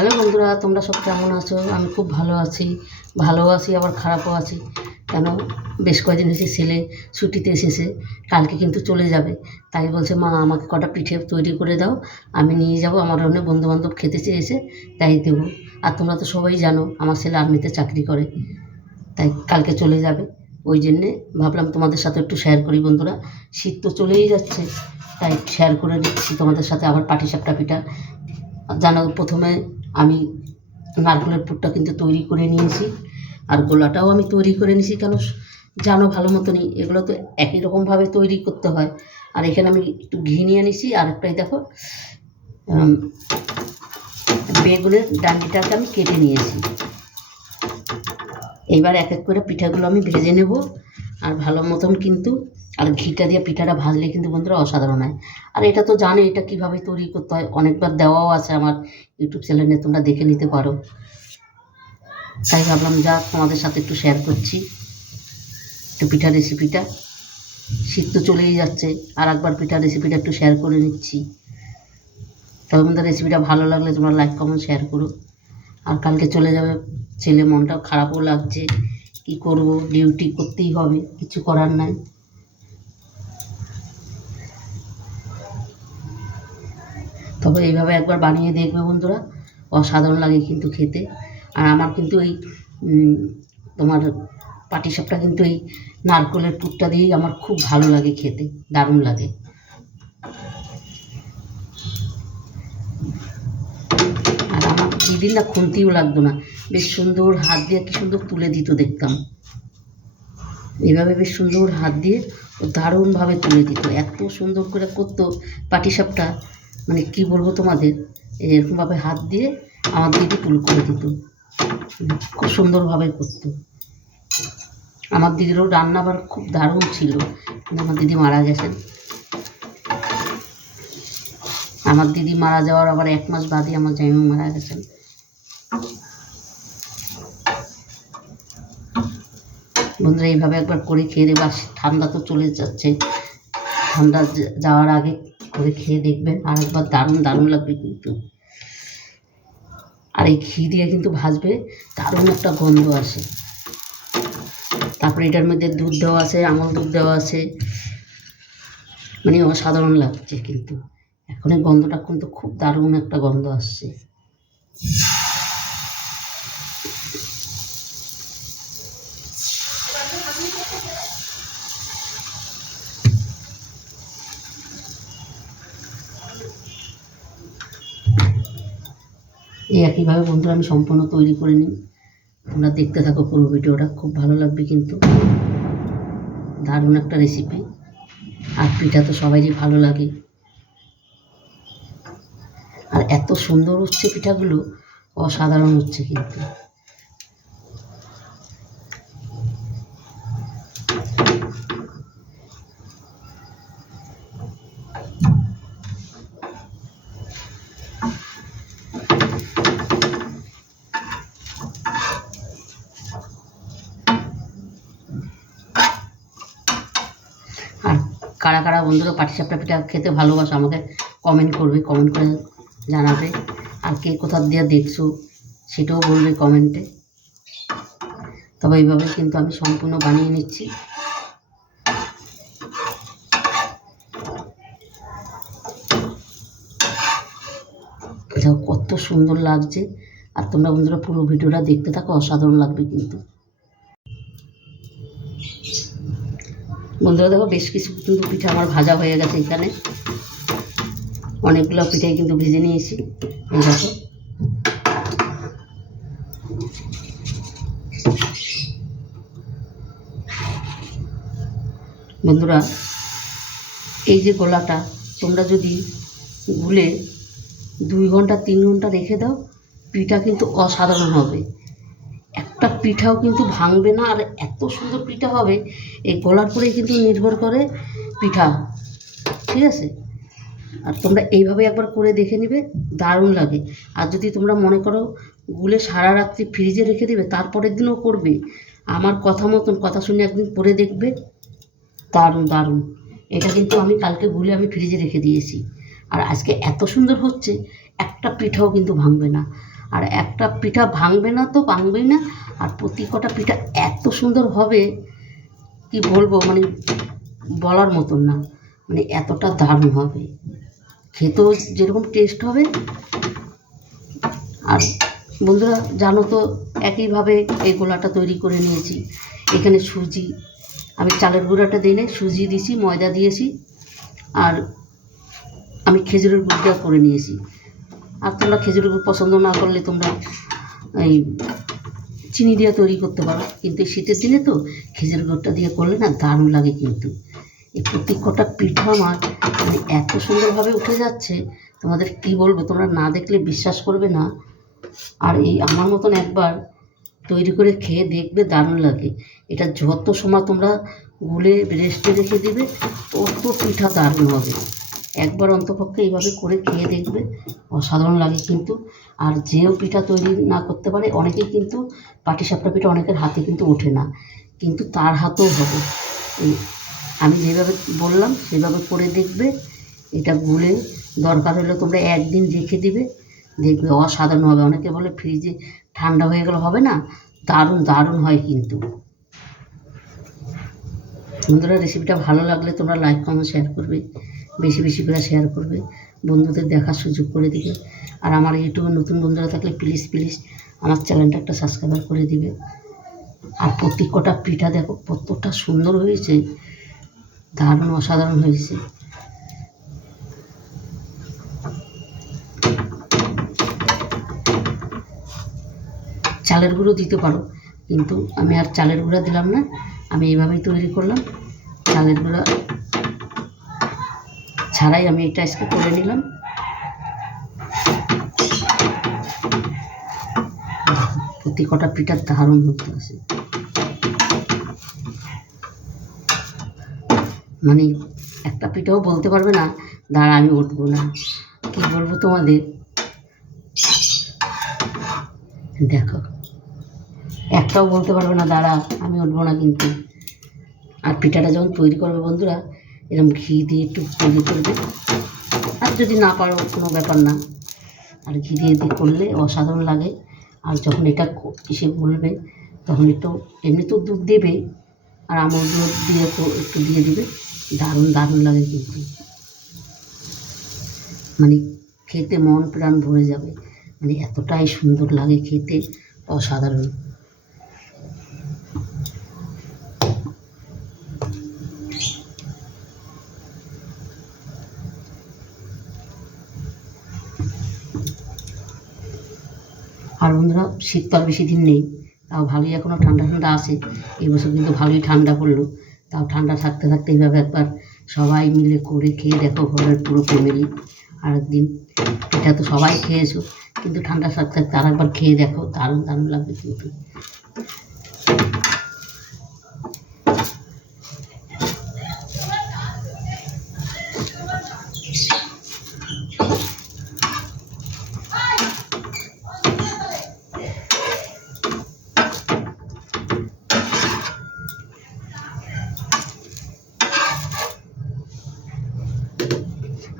Hello বন্ধুরা, তোমরা সব কেমন আছো? আমি খুব ভালো আছি ভালো আছি, আবার খারাপও আছি। কেন? বেশ কয়েকদিন হয়েছে ছেলে ছুটিতে এসেছে, কালকে কিন্তু চলে যাবে। তাই বলছে, মা, আমাকে কটা পিঠে তৈরি করে দাও, আমি নিয়ে যাব, আমার অনেক বন্ধুবান্ধব খেতে চেয়েছে, তাই দেবো। আর তোমরা তো সবাই জানো, আমার ছেলে আর্মিতে চাকরি করে, তাই কালকে চলে যাবে। ওই জন্যে ভাবলাম তোমাদের সাথে একটু শেয়ার করি বন্ধুরা। শীত তো চলেই যাচ্ছে, তাই শেয়ার করে দিচ্ছি তোমাদের সাথে আবার পাটিসাপটা পিঠা। জানো প্রথমে আমি নারকেলের পুরটা কিন্তু তৈরি করে নিয়েছি। আর গোলাটাও আমি তৈরি করে নিয়েছি, কেন জানো ভালো মতনই? এগুলো তো একই রকমভাবে তৈরি করতে হয়। আর এখানে আমি একটু ঘি নিয়ে নিয়েছি আর একটাই দেখো বেগুনের ডান্ডিটাকে আমি কেটে নিয়েছি। এইবার এক এক করে পিঠাগুলো আমি ভেজে নেব। আর ভালো মতন কিন্তু আর ঘিটা দিয়ে পিঠাটা ভাজলে কিন্তু বন্ধুরা অসাধারণ হয়। আর এটা তো জানে এটা কীভাবে তৈরি করতে হয়। অনেকবার দেওয়াও আছে আমার ইউটিউব চ্যানেলে, তোমরা দেখে নিতে পারো। তাই ভাবলাম, যা তোমাদের সাথে একটু শেয়ার করছি। একটু পিঠা রেসিপিটা শীত তো চলেই যাচ্ছে। আর একবার পিঠা রেসিপিটা একটু শেয়ার করে নিচ্ছি। তবে বন্ধুরা রেসিপিটা ভালো লাগলে তোমরা লাইক কমেন্ট শেয়ার করো। আর কালকে চলে যাবে ছেলে, মনটাও খারাপও লাগছে। কি করব? ডিউটি করতেই হবে। কিছু করার নাই। তবে এইভাবে একবার বানিয়ে দেখবে বন্ধুরা। অসাধারণ লাগে কিন্তু খেতে। আর আমার কিন্তু এই তোমার পাটিসাপটা কিন্তু এই নারকেলের পুরটা দিয়েই আমার খুব ভালো লাগে খেতে। দারুণ লাগে। আর আমার দিদির না খুন্তিও লাগতো না। বেশ সুন্দর হাত দিয়ে কি সুন্দর তুলে দিত দেখতাম। এইভাবে বেশ সুন্দর হাত দিয়ে দারুণভাবে তুলে দিত। এত সুন্দর করে করতো পাটিসাপটা মানে কি বলব তোমাদের এরকমভাবে হাত দিয়ে আমার দিদি তুল করে দিত। খুব সুন্দরভাবে করতো। আমার দিদিরও রান্না আবার খুব দারুণ ছিল, কিন্তু আমার দিদি মারা গেছেন। আমার দিদি মারা যাওয়ার আবার এক মাস বাদে আমার জামাই মারা গেছেন। বন্ধুরা, এইভাবে একবার করে খেয়ে দেবে ঠান্ডা তো চলে যাচ্ছে। ঠান্ডা যাওয়ার আগে করে খেয়ে দেখবেন আর একবার দারুণ দারুণ লাগবে কিন্তু। আর এই ঘি দিয়ে কিন্তু ভাজবে, দারুণ একটা গন্ধ আসে। তারপরে এটার মধ্যে দুধ দেওয়া আছে, আমল দুধ দেওয়া আছে। মানে অসাধারণ লাগছে কিন্তু। এখন এই গন্ধটা কিন্তু খুব দারুণ একটা গন্ধ আসছে। এই একইভাবে বন্ধুরা আমি সম্পূর্ণ তৈরি করে নিই। তোমরা দেখতে থাকো পুরো ভিডিওটা, খুব ভালো লাগবে কিন্তু। দারুণ একটা রেসিপি আর পিঠা তো সবাইরই ভালো লাগে। আর এত সুন্দর হচ্ছে পিঠাগুলো, অসাধারণ হচ্ছে কিন্তু আর কারা কারা বন্ধুরা পাটিসাপটা পিঠা খেতে ভালোবাসো, আমাকে কমেন্ট করবে কমেন্ট করে জানাবে। আর কে কোথার দিয়ে দেখছ, সেটাও বলবে কমেন্টে তবে এইভাবে কিন্তু আমি সম্পূর্ণ বানিয়ে নিচ্ছি। কত সুন্দর লাগছে। আর তোমরা বন্ধুরা পুরো ভিডিওটা দেখতে থাকো, অসাধারণ লাগবে কিন্তু। বন্ধুরা, দেখো বেশ কিছু কিন্তু পিঠা আমার ভাজা হয়ে গেছে এখানে। অনেকগুলো পিঠাই কিন্তু ভেজে নিয়েছি। দেখো। বন্ধুরা, এই যে গোলাটা, তোমরা যদি গুলে দুই ঘণ্টা, তিন ঘণ্টা রেখে দাও, পিঠা কিন্তু অসাধারণ হবে। একটা পিঠাও কিন্তু ভাঙবে না আর এত সুন্দর পিঠা হবে, এই গলার পরেই কিন্তু নির্ভর করে পিঠা, ঠিক আছে? আর তোমরা এইভাবে একবার করে দেখে নেবে, দারুণ লাগে। আর যদি তোমরা মনে করো গুলে সারা রাত্রি ফ্রিজে রেখে দেবে, তারপরের দিনও করবে, আমার কথা মতন কথা শুনে একদিন করে দেখবে, দারুণ দারুণ। এটা কিন্তু আমি কালকে গুলে আমি ফ্রিজে রেখে দিয়েছি। আর আজকে এত সুন্দর হচ্ছে, একটা পিঠাও কিন্তু ভাঙবে না। আর একটা পিঠা ভাঙবে না তো, ভাঙবেই না। আর প্রতি কটা পিঠা এত সুন্দর হবে, কি বলব মানে বলার মতন না। মানে এতটা দারুণ হবে। খেতেও যেরকম টেস্ট হবে। আর বন্ধুরা, জানো তো, একইভাবে এই গোলাটা তৈরি করে নিয়েছি। এখানে সুজি, আমি চালের গুঁড়াটা দিলে সুজি দিয়েছি, ময়দা দিয়েছি, আর আমি খেজুরের গুড় দেওয়া করে নিয়েছি। আর তোমরা খেজুরের গুড় পছন্দ না করলে তোমরা এই চিনি দিয়ে তৈরি করতে পারো। কিন্তু শীতের দিনে তো খেজুরের গুড়টা দিয়ে করলে না দারুণ লাগে কিন্তু। এই প্রতি কটা পিঠা আমার মানে এত সুন্দরভাবে উঠে যাচ্ছে, তোমাদের কি বলব? তোমরা না দেখলে বিশ্বাস করবে না। আর এই আমার মতন একবার তৈরি করে খেয়ে দেখবে দারুণ লাগে। এটা যত সময় তোমরা গুলে রেস্টে রেখে দিবে, তত পিঠা দারুণ হবে। একবার অন্তপক্ষে এইভাবে করে খেয়ে দেখবে, অসাধারণ লাগে কিন্তু। আর যেও পিঠা তৈরি না করতে পারে, অনেকেই কিন্তু পাটিসাপটা পিঠা অনেকের হাতে কিন্তু ওঠে না। কিন্তু তার হাতেও হবে। আমি যেভাবে বললাম, সেভাবে করে দেখবে, এটা গুলে দরকার হলে তোমরা একদিন রেখে দিবে, দেখবে অসাধারণ হবে। অনেকে বলে ফ্রিজে ঠান্ডা হয়ে গেলে হবে না, দারুণ দারুণ হয় কিন্তু। বন্ধুরা রেসিপিটা ভালো লাগলে তোমরা লাইক কমেন্ট শেয়ার করবে। বেশি বেশি করে শেয়ার করবে। বন্ধুদের দেখার সুযোগ করে দিবে। আর আমার ইউটিউবে নতুন বন্ধুরা থাকলে প্লিজ প্লিজ আমার চ্যানেলটা একটা সাবস্ক্রাইবার করে দিবে। আর প্রতি কটা পিঠা দেখো, কতটা সুন্দর হয়েছে। দারুণ অসাধারণ হয়েছে। চালের গুঁড়ো দিতে পারো, কিন্তু আমি আর চালের গুঁড়া দিলাম না। আমি এইভাবেই তৈরি করলাম। চালের গুঁড়া ছাড়াই আমি এটা আজকে করে নিলাম। প্রতি কটা পিঠার দারুণ হতে আছে। মানে একটা পিঠাও বলতে পারবে না, দাঁড়া আমি উঠবো না। কি বলব তোমাদের? দেখো। একটাও বলতে পারবে না, দাঁড়া, আমি উঠবো না কিন্তু। আর পিঠাটা যখন তৈরি করবে বন্ধুরা এরকম ঘি দিয়ে একটু তৈরি করবে। আর যদি না পারো, কোনো ব্যাপার না। আর ঘি দিয়ে দিয়ে করলে অসাধারণ লাগে। আর যখন এটা এসে বলবে তখন একটু, এমনি তো দুধ দেবে, আর আমল দুধ দিয়ে একটু দিয়ে দেবে। দারুণ দারুণ লাগে কিন্তু। মানে খেতে মন প্রাণ ভরে যাবে। মানে এতটাই সুন্দর লাগে খেতে, অসাধারণ। আর বন্ধুরা শীত তো আর বেশি দিন নেই, তাও ভালোই এখনও ঠান্ডা ঠান্ডা আসে এবছর বছর কিন্তু ভালোই ঠান্ডা পড়ল, তাও ঠান্ডা থাকতে থাকতে এইভাবে একবার সবাই মিলে করে খেয়ে দেখো ঘরের পুরো ফ্যামিলি আর একদিন এটা তো সবাই খেয়েছো, কিন্তু ঠান্ডা থাকতে থাকতে আর একবার খেয়ে দেখো, দারুণ দারুণ লাগবে কিন্তু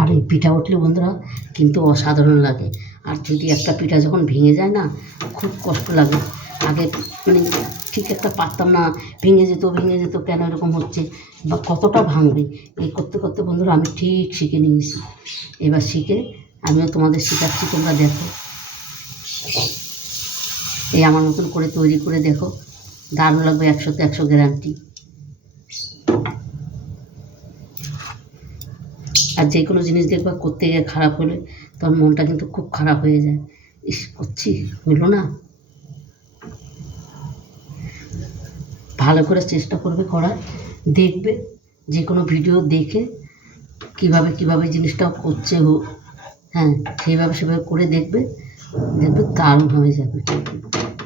আর এই পিঠা উঠলে বন্ধুরা কিন্তু অসাধারণ লাগে। আর যদি একটা পিঠা যখন ভেঙে যায় না, খুব কষ্ট লাগে। আগে মানে ঠিক একটা পারতাম না, ভেঙে যেত ভেঙে যেত, কেন এরকম হচ্ছে বা কতটা ভাঙবে? এই করতে করতে বন্ধুরা আমি ঠিক শিখে নিয়েছি। এবার শিখে আমিও তোমাদের শেখাচ্ছি, তোমরা দেখো। এই আমার মতন করে তৈরি করে দেখো। দারুণ লাগবে একশোতে একশো গ্যারান্টি। আর যে কোনো জিনিস দেখবা করতে গিয়ে খারাপ হলে তখন মনটা কিন্তু খুব খারাপ হয়ে যায়। ইস, করছি, হইল না। ভালো করে চেষ্টা করবে করার। দেখবে যে কোনো ভিডিও দেখে কীভাবে কীভাবে জিনিসটা করছে ও হ্যাঁ সেইভাবে সেভাবে করে দেখবে। দেখবে দারুণ হয়ে যাবে।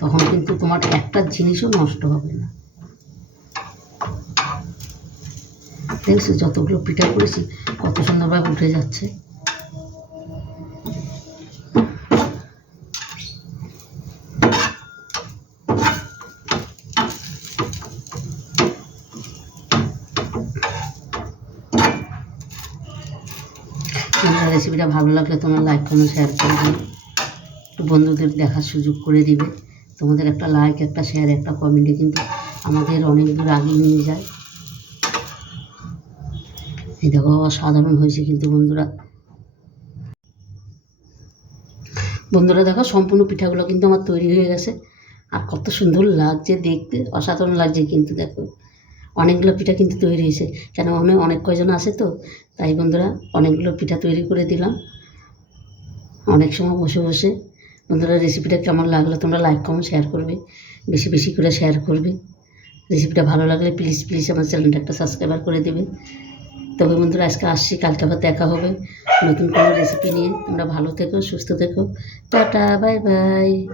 তখন কিন্তু তোমার একটা জিনিসও নষ্ট হবে না। দেখছ, যতগুলো পিঠা করেছি কত সুন্দরভাবে উঠে যাচ্ছে। রেসিপিটা ভালো লাগলে তোমরা লাইক কমেন্ট শেয়ার করে বন্ধুদের দেখার সুযোগ করে দিবে। তোমাদের একটা লাইক একটা শেয়ার একটা কমেন্টে কিন্তু আমাদের অনেক দূর আগিয়ে নিয়ে যায়। এই দেখো অসাধারণ হয়েছে কিন্তু বন্ধুরা। বন্ধুরা দেখো, সম্পূর্ণ পিঠাগুলো কিন্তু আমার তৈরি হয়ে গেছে। আর কত সুন্দর লাগছে দেখতে, অসাধারণ লাগছে কিন্তু দেখো। অনেকগুলো পিঠা কিন্তু তৈরি হয়েছে। কেন অনেক অনেক কয়জন আছে তো, তাই বন্ধুরা অনেকগুলো পিঠা তৈরি করে দিলাম। অনেক সময় বসে বসে। বন্ধুরা রেসিপিটা কেমন লাগল তোমরা লাইক কমেন্ট শেয়ার করবে। বেশি বেশি করে শেয়ার করবে। রেসিপিটা ভালো লাগলে প্লিজ প্লিজ আমার চ্যানেলটা একটা সাবস্ক্রাইবার করে দেবে। তবে বন্ধুরা, আজকে আসছি, কালকে আবার দেখা হবে। নতুন কোনো রেসিপি নিয়ে। তোমরা ভালো থেকো, সুস্থ থেকো। Tata, bye bye.